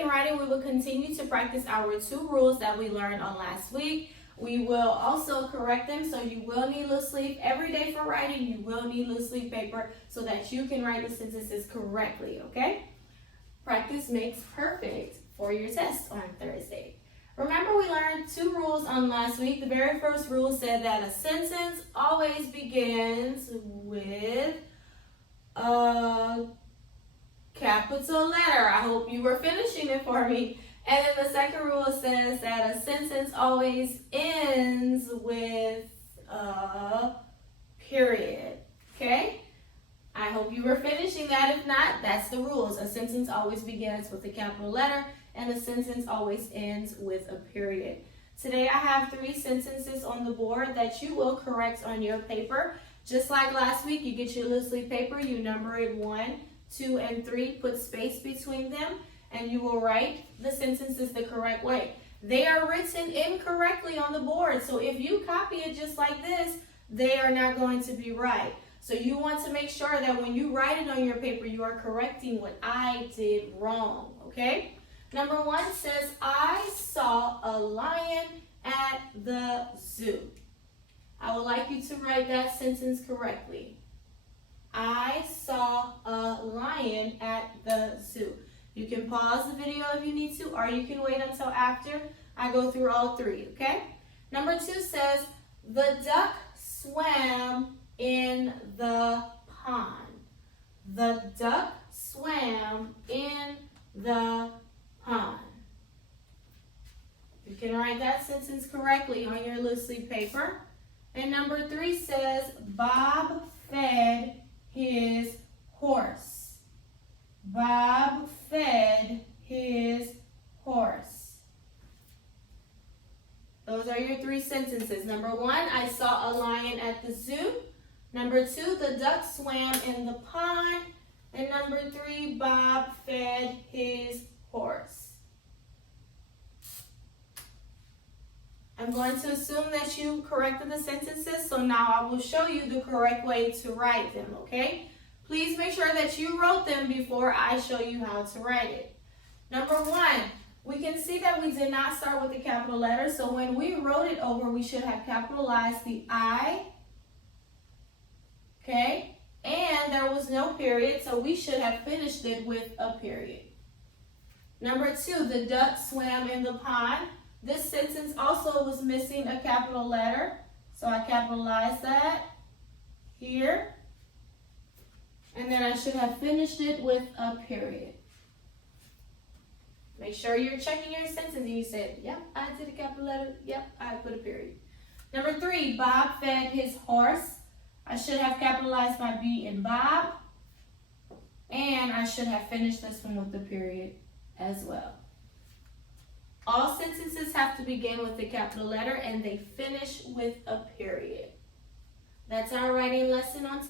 in writing, we will continue to practice our 2 rules that we learned on last week. We will also correct them, so you will need loose leaf. Every day for writing, you will need loose leaf paper so that you can write the sentences correctly, okay? Practice makes perfect for your test on Thursday. Remember, we learned 2 rules on last week. The very first rule said that a sentence always begins with a capital letter. I hope you were finishing it for me. And then the second rule says that a sentence always ends with a period. Okay? I hope you were finishing that. If not, that's the rules. A sentence always begins with a capital letter, and a sentence always ends with a period. Today I have 3 sentences on the board that you will correct on your paper. Just like last week, you get your loose leaf paper, you number it 1, 2, and 3, put space between them, and you will write the sentences the correct way. They are written incorrectly on the board, so if you copy it just like this, they are not going to be right. So you want to make sure that when you write it on your paper, you are correcting what I did wrong, okay? Number 1 says, I saw a lion at the zoo. I would like you to write that sentence correctly. I saw a lion at the zoo. You can pause the video if you need to, or you can wait until after I go through all 3, okay? Number 2 says, the duck swam in the pond. The duck swam in the pond. You can write that sentence correctly on your loose leaf paper. And number 3 says, Bob fed his horse. Bob fed his horse. Those are your 3 sentences. Number 1, I saw a lion at the zoo. Number 2, the duck swam in the pond. And number 3, Bob fed his horse. I'm going to assume that you corrected the sentences, so now I will show you the correct way to write them, okay? Please make sure that you wrote them before I show you how to write it. Number 1, we can see that we did not start with the capital letter, so when we wrote it over, we should have capitalized the I, okay? And there was no period, so we should have finished it with a period. Number 2, the duck swam in the pond. This sentence also was missing a capital letter, so I capitalized that here. And then I should have finished it with a period. Make sure you're checking your sentence and you said, yep, I did a capital letter, yep, I put a period. Number 3, Bob fed his horse. I should have capitalized my B in Bob. And I should have finished this one with a period as well. All sentences have to begin with a capital letter and they finish with a period. That's our writing lesson on today.